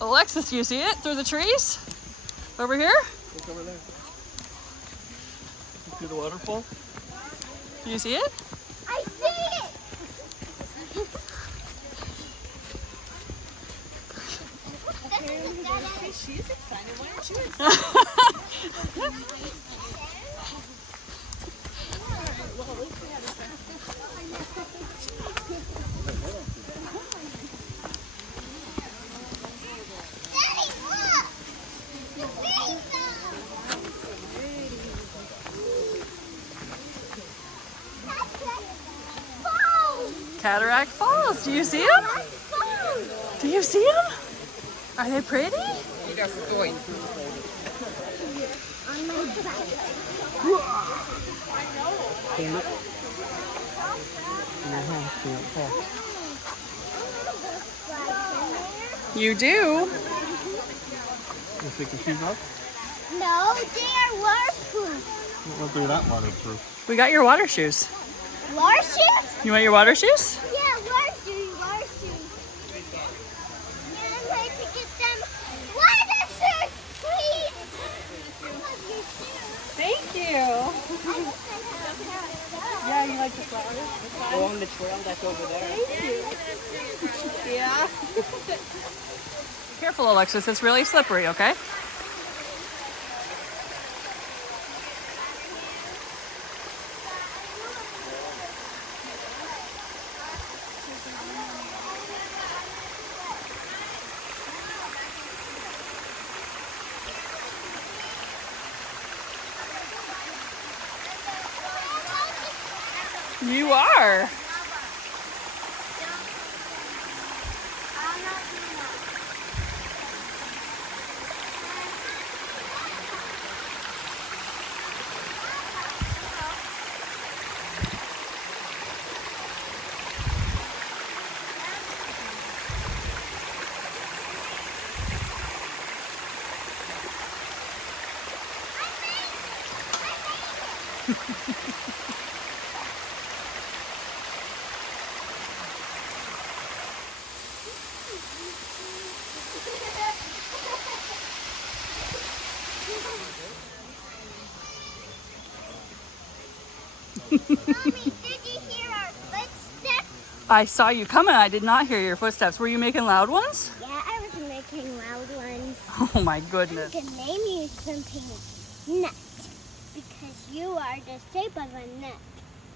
Alexis, you see it through the trees? Over here? Look over there. You see the waterfall? Do you see it? I see it! She's excited. Why aren't you excited? Well, at least we had a Daddy, look! The pizza! Cataract Falls. Do you see them? Do you see them? Are they pretty? You do? You take your shoes off? No, they are waterproof. Well, they're not waterproof. We got your water shoes. Water shoes? You want your water shoes? Yeah, water shoes, water shoes. Yeah, I'm going to get them water shoes, please. I love your shoes. Thank you. Yeah, you like the flowers? Go on the trail that's over there. Yeah. Careful, Alexis. It's really slippery, okay? You are. Mommy, did you hear our footsteps? I saw you coming. I did not hear your footsteps. Were you making loud ones? Yeah, I was making loud ones. Oh my I'm goodness. gonna name you something nut because you are the shape of a nut.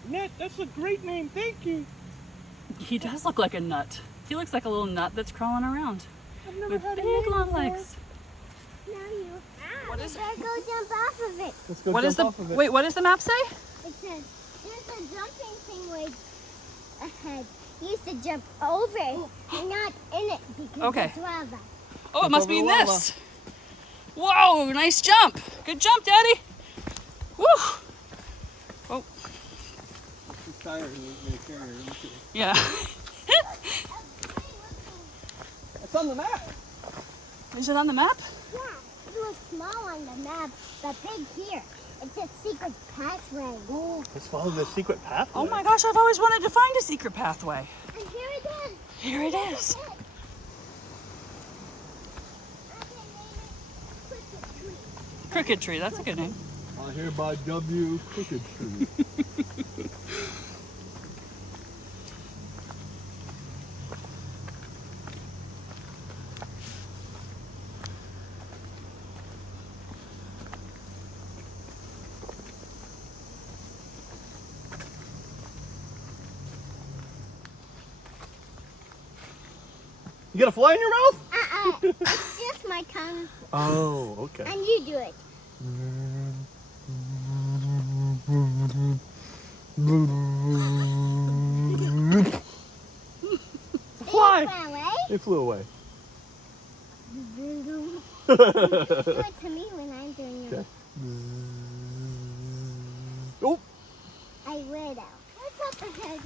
Nat, that's a great name. Thank you. He does look like a nut. He looks like a little nut that's crawling around I've never with had a big name long before. legs. Now you What is you better go jump off of it. Let's go What jump is the off of it. wait? What does the map say? It says there's a jumping thing way ahead. You used to jump over it and not in it because Okay. it's lava. Oh, it Jump must over be in the lava. this. Whoa! Nice jump. Good jump, Daddy. Woo! Oh, She's tired. Look at it. yeah. It's on the map. Is it on the map? Yeah, it was small on the map, but big here. It's a secret pathway. Let's follow the secret path. Oh my gosh! I've always wanted to find a secret pathway. And here it is. Here it is. Crooked Tree. That's a good name. I hereby dub you Crooked Tree. You got a fly in your mouth? It's just my tongue. Oh, okay. And you do it. Fly! It went away. It flew away. Do it to me when I'm doing it. Okay. Oh, I read out. What's up ahead?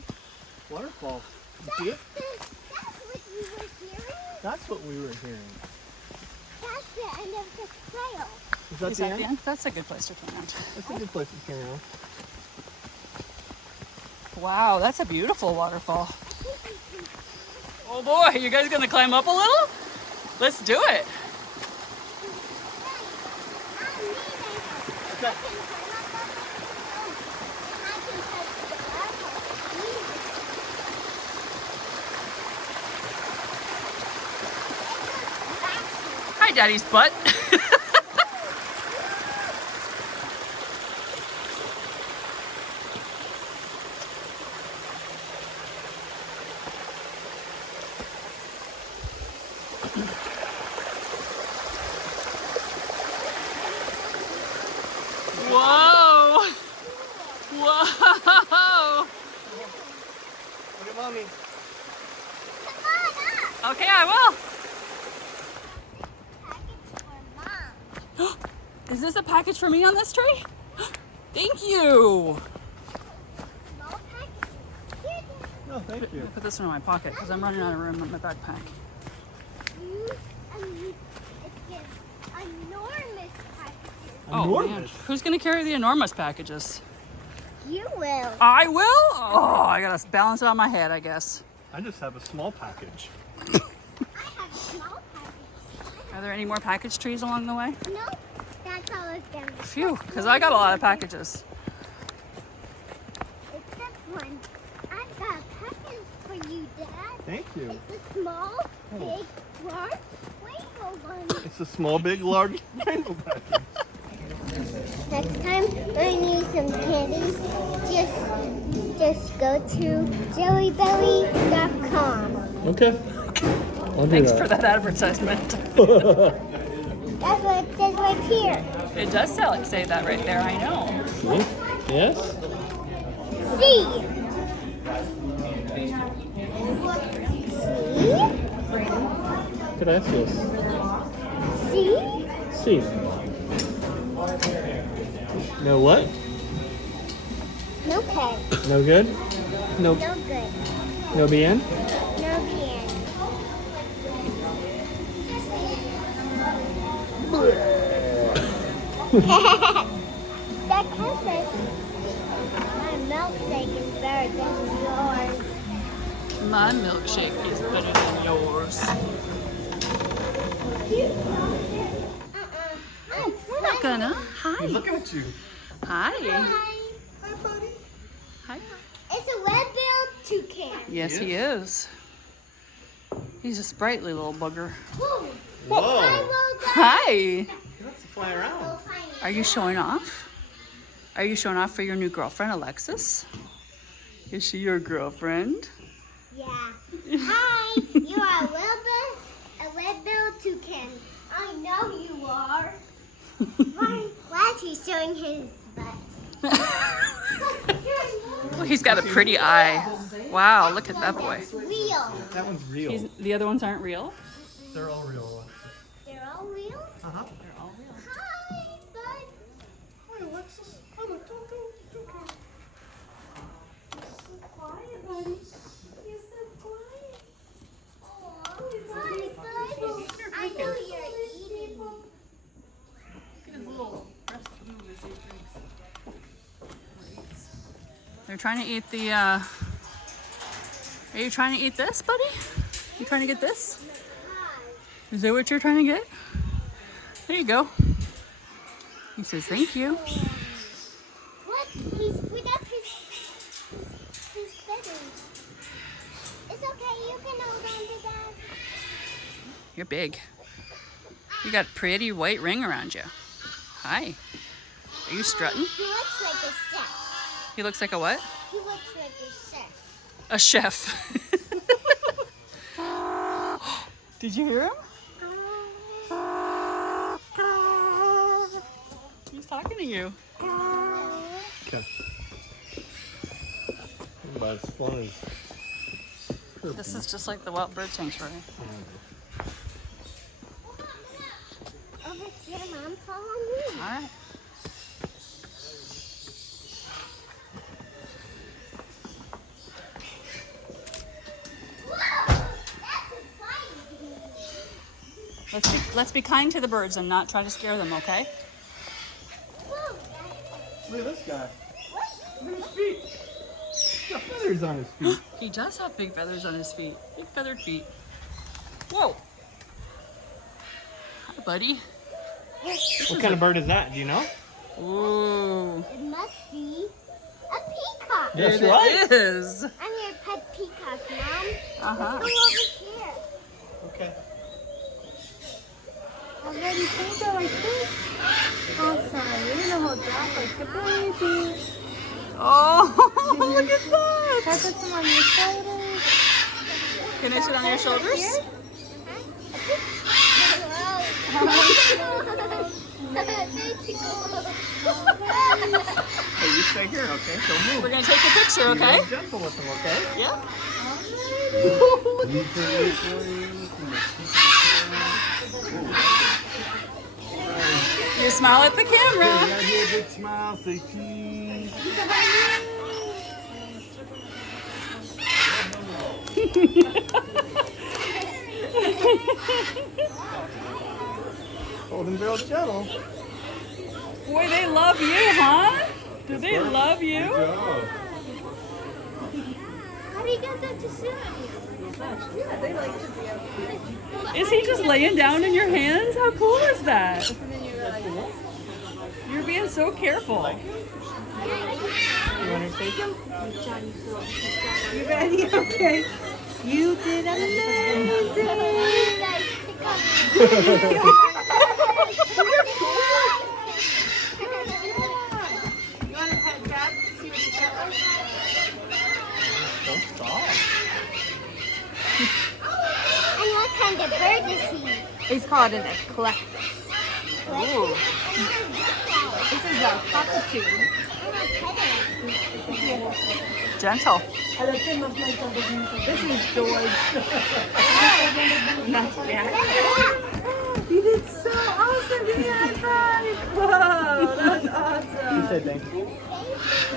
waterfall. You see it? That's what you were hearing? That's what we were hearing. That's the end of the trail. Is that Is the that end? the end? That's a good place to turn around. That's a good place to turn around. Wow, that's a beautiful waterfall. Oh boy, you guys gonna climb up a little? Let's do it. Hi, Daddy's butt. Whoa! Whoa! Look at mommy. Okay, I will. Is this a package for me on this tree? Thank you. No, thank you. Put this one in my pocket because I'm running out of room in my backpack. Enormous packages. Oh, man. Enormous. Who's going to carry the enormous packages? You will. I will? Oh, I got to balance it on my head, I guess. I just have a small package. I have a small package. Are there any more package trees along the way? No, that's all it's gonna be. Phew, because I got a lot of packages. It's this one. I've got a package for you, Dad. Thank you. It's a small, big, large, rainbow one. It's a small, big, large rainbow package. Next time I need some candy, just go to jellybelly.com. Okay. I'll do Thanks that. for that advertisement. That's what it says right here. It does say that right there, I know. See? Yes? C. Could I ask this? C. C. No what? No K. No good? No. No good. No bien? No bien. That says my milkshake is better than yours. My milkshake is better than yours. We're not gonna. Hi. Look at you. Hi. Hi, buddy. Hi. It's a red-billed toucan. Yes, he is. He's a sprightly little bugger. Whoa. Whoa. I will go. Hi. He likes to fly around. Are you showing off? Are you showing off for your new girlfriend, Alexis? Is she your girlfriend? Yeah. Hi. You are a red-billed toucan. I know you are. Why is he showing his butt? Well, he's got a pretty eye. Wow, look at that boy. That's real. That one's real. The other ones aren't real? They're all real. They're all real? Uh-huh. They're all real. Hi, bud. Hi, Alexis. I'm a toucan. You're so quiet, buddy. You're so quiet. Hi, bud. I know you're eating. They're trying to eat the, are you trying to eat this, buddy? You trying to get this? Is that what you're trying to get? There you go. He says, thank you. What? He's put up his feathers. It's okay, you can hold on to that. You're big. You got a pretty white ring around you. Hi. Are you strutting? He looks like a chef. He looks like a what? He looks like a chef. A chef. Did you hear him? He's talking to you. Okay. About as fun as This is just like the wild bird sanctuary. Over here, Mom, follow me. All right. Let's be kind to the birds and not try to scare them, okay? Look at this guy. Look at his feet. He's got feathers on his feet. He does have big feathers on his feet. Big feathered feet. Whoa. buddy. What kind of bird is that? Do you know? Ooh. It must be a peacock. That's It right. is. I'm your pet peacock, Mom. Uh-huh. Go over here. Okay. And then you think they're like this. Oh, sorry. You're gonna hold that like a baby. Oh, look at that. Can I put some on your shoulders? Can I sit on your shoulders? Here? Hey, you stay here, okay? Don't move. We're gonna take a picture, Be okay? real gentle with them, okay? Yeah. You smile at the camera. Right here, big smile, say cheese. Hold him real gentle. Boy, they love you, huh? Do they love you? Job. How do you get them to sit on you? Is he just laying down in your hands? How cool is that? You're being so careful. You want to take him? You ready? Okay. You did amazing. You guys pick up. You want to pet Dad? See what you got like? Don't stop. And what kind of bird is he? He's called an eclectus. Ooh. This is a cockatoo. Gentle. This is George. Not Jack. You did so awesome. Give me a high five. Whoa, that's You awesome. said thank you.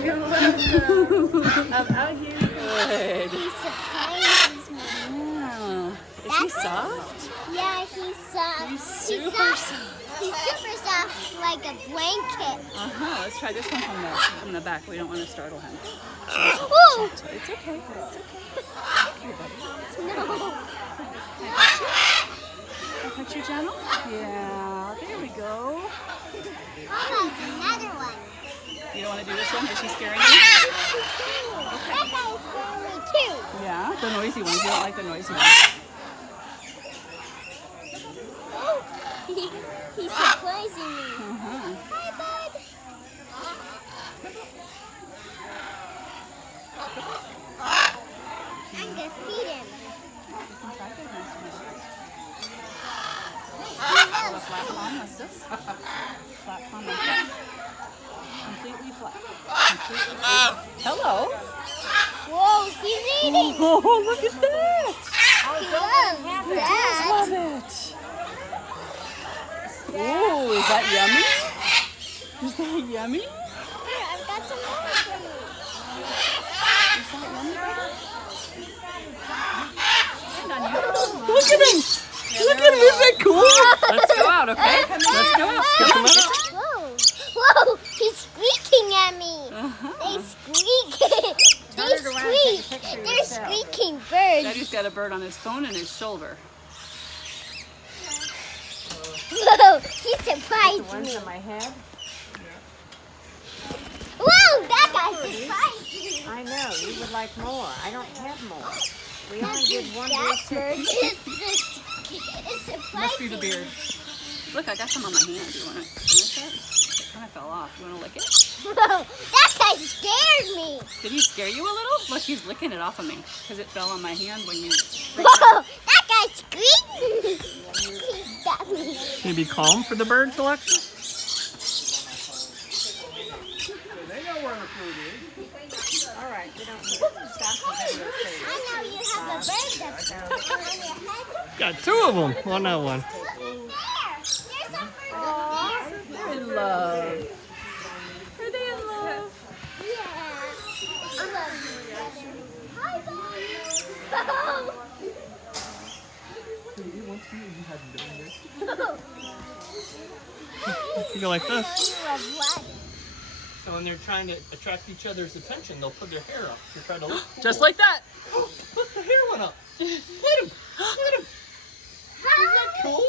You're welcome. I'm out here. Good. He surprises me. Wow. Is he soft? Yeah, he's soft. He's super soft. He's super soft, like a blanket. Uh-huh. Let's try this one from the back. We don't want to startle him. Ooh! It's okay. It's okay. Okay, buddy. No. I'll put you gentle. Yeah. There we go. How about another one? You don't want to do this one? Is she scaring you? That guy's scaring me too. Yeah. The noisy ones. You don't like the noisy ones. He's surprising me. Uh-huh. Hi, bud. I'm gonna feed him. Flat palm like this. Flat palm like that. Completely flat. Completely flat. Hello. Whoa, he's eating. Oh, look at that. He loves that. Love it. Oh, is that yummy? Is that yummy? Here, I've got some more for you. Is that yummy? Look at him. Look at him. Isn't that cool? Let's go out, okay? Let's go out. Come on. Whoa, whoa, he's squeaking at me. They squeak. They squeak. They're squeaking birds. Daddy's got a bird on his phone and his shoulder. Whoa, he surprised One's me. on my head. Whoa, that guy surprised me. I know. You would like more. I don't have more. We only did one That bird bird. is surprising. Must be the beard. Look, I got some on my hand. Do you want to finish it? It kind of fell off. You want to lick it? Whoa, that guy scared me. Did he scare you a little? Look, he's licking it off of me because it fell on my hand when you. Whoa, that guy squeaked. He got me. Can you be calm for the birds, Alexis? They know where the food is. All right. We don't need to stop the video. I know you have a bird that's on your head. Got two of them. Well, no one. Look in there. There's some birds up They're in love. Are they in love? there. Yeah. I love you. Hi, You go like this. You love what? So when they're trying to attract each other's attention, they'll put their hair up to try to look cool. Just like that. Look, the hair went up. Look at him. Look at him. Isn't that cool?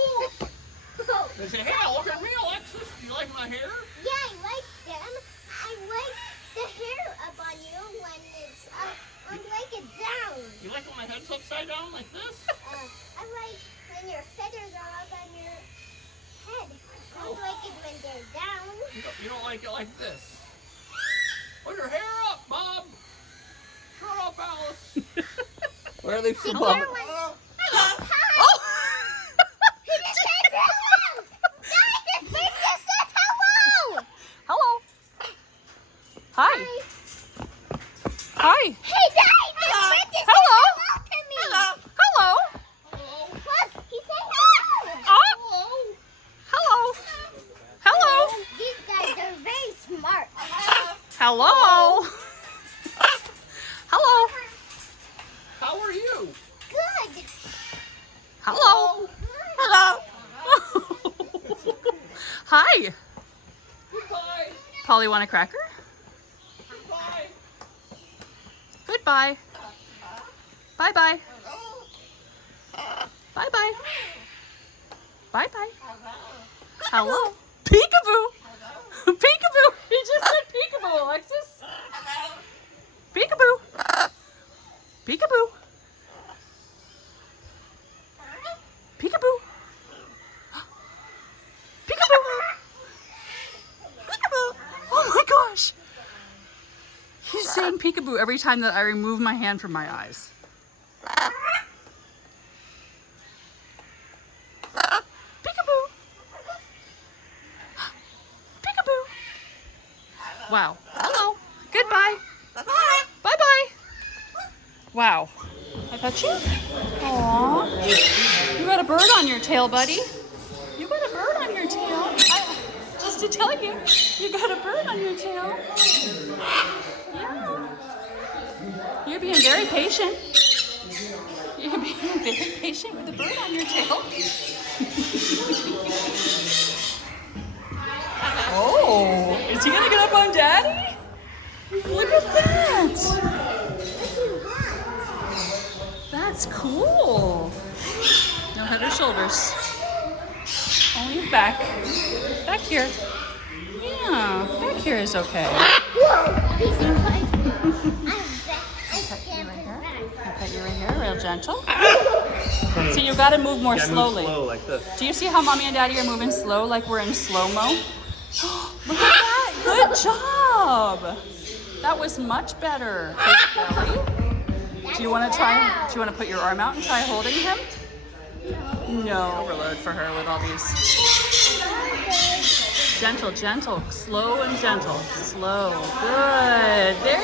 They say, hey, look at me, Alexis. Do you like my hair? Yeah, I like them. I like the hair up on you when it's up. I like it down. You like when my head's upside down like this? I like when your feathers are up on your head. I don't like it when they're down. You don't like it like this. Put your hair up, Bob. Shut up, Alice. Where are they from, Bob? Hi. Oh! He just said hello. Guys, this bird just said hello. Hello. Hi. Hi. Hey, guys, this bird just said Hello. hello to me. Hello. Look, he said hello. Oh. Hello. Hello. These guys are very smart. Hello. Hello. How are you? Good. Hello. Hello. Hi. Goodbye. Polly, want a cracker? Goodbye. Goodbye. Bye-bye. Bye-bye. Bye-bye. Hello. Peekaboo. Peekaboo. He just said peekaboo, Alexis. Peekaboo. Peekaboo. Peekaboo. Peekaboo. Peekaboo. Oh my gosh. He's saying peekaboo every time that I remove my hand from my eyes. Peekaboo. Peekaboo. Wow. Hello. Goodbye. Bye-bye. Wow. I bet you. Aww. You got a bird on your tail, buddy. You got a bird on your tail. Just to tell you, you got a bird on your tail. Yeah. You're being very patient. You're being very patient with the bird on your tail. Oh, is he gonna get up on Daddy? Look at that. That's cool. No head or shoulders. Only back. Back here. Yeah, back here is okay. Whoa, he's in place. I stamped his back. I put you right here, real gentle. So you gotta move more slowly. Slow like this. Do you see how Mommy and Daddy are moving slow, like we're in slow-mo? Look at that! Good job! That was much better. Belly. Do you want to try? Do you want to put your arm out and try holding him? No. Overload for her with all these. Gentle, gentle, slow and gentle. Slow. Good. There